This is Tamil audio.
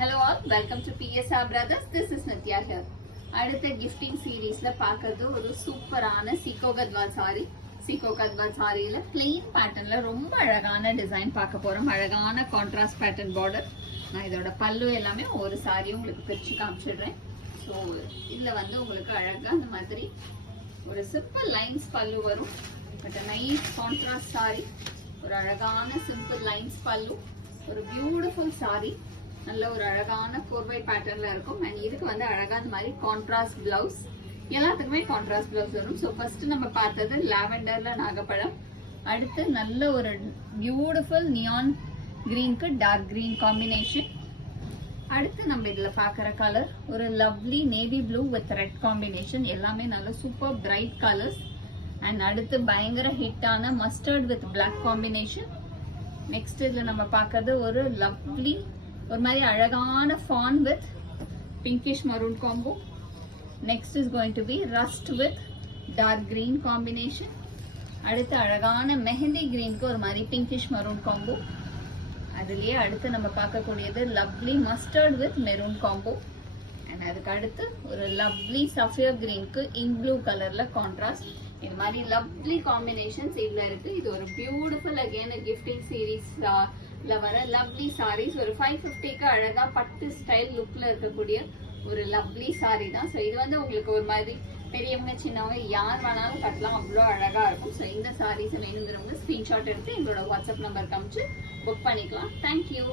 Hello all, welcome to PSR Brothers. This is Nitya here. அடுத்த gifting seriesல பார்க்கிறது ஒரு சூப்பரான சீகோ கத்வால் சாரி. சீகோ கத்வால் சாரியில plain patternல ரொம்ப அழகான டிசைன் பார்க்க போறோம். அழகான கான்ட்ராஸ்ட் பேட்டர்ன் பார்டர். நான் இதோட பல்லு எல்லாமே ஒரு சாரி உங்களுக்கு பிரிச்சு காமிச்சிடுறேன். ஸோ இதுல வந்து உங்களுக்கு அழகா இந்த மாதிரி ஒரு சிம்பிள் லைன்ஸ் பல்லு வரும். But nice contrast sorry. ஒரு அழகான சிம்பிள் லைன்ஸ் பல்லு. ஒரு பியூட்டிஃபுல் சாரி. நல்ல ஒரு அழகான கோர்வை பேட்டர்ன்ல இருக்கும். அண்ட் இதுக்கு வந்து அழகா இந்த மாதிரி கான்ட்ராஸ்ட் பிளவுஸ். எல்லாத்துக்குமே கான்ட்ராஸ்ட் பிளவுஸ் வரும். ஸோ ஃபர்ஸ்ட் நம்ம பார்த்தது லாவெண்டர்ல நாகப்பழம். அடுத்து நல்ல ஒரு பியூட்டிஃபுல் நியான் கிரீனுக்கு டார்க் கிரீன் காம்பினேஷன். அடுத்து நம்ம இதுல பாக்குற கலர் ஒரு lovely navy blue with red combination. எல்லாமே நல்ல சூப்பர் பிரைட் கலர்ஸ். அண்ட் அடுத்து பயங்கர ஹிட்டான mustard with black combination. Next இதுல நம்ம பார்க்கறது ஒரு லவ்லி ஒரு மாதிரி அழகான fawn with pinkish maroon combo. Next is going to be rust with dark green combination. அடுத்து அழகான மெஹந்தி கிரீனுக்கு ஒரு மாதிரி pinkish maroon combo. அதுலயே அடுத்து நம்ம பார்க்கக்கூடியது lovely mustard with maroon combo. And அதுக்கு அடுத்து ஒரு lovely sapphire greenக்கு ink blue கலர்ல கான்ட்ராஸ்ட். இந்த மாதிரி லவ்லி காம்பினேஷன்ஸ் இதுல இருக்கு. இது ஒரு பியூட்டிஃபுல் அகைன் கிஃப்டிங் சீரீஸ்ல வர லவ்லி சாரீஸ். ஒரு 550க்கு அழகா பட்டு ஸ்டைல் லுக்ல இருக்கக்கூடிய ஒரு லவ்லி சாரி தான். ஸோ இது வந்து உங்களுக்கு ஒரு மாதிரி பெரியவங்க சின்னவங்க யார் வேணாலும் கட்டலாம், அவ்வளோ அழகா இருக்கும். ஸோ இந்த சாரீஸ் வேணுங்கிறவங்க ஸ்கிரீன்ஷாட் எடுத்து எங்களோட வாட்ஸ்அப் நம்பர் காமிச்சு புக் பண்ணிக்கலாம். தேங்க்யூ.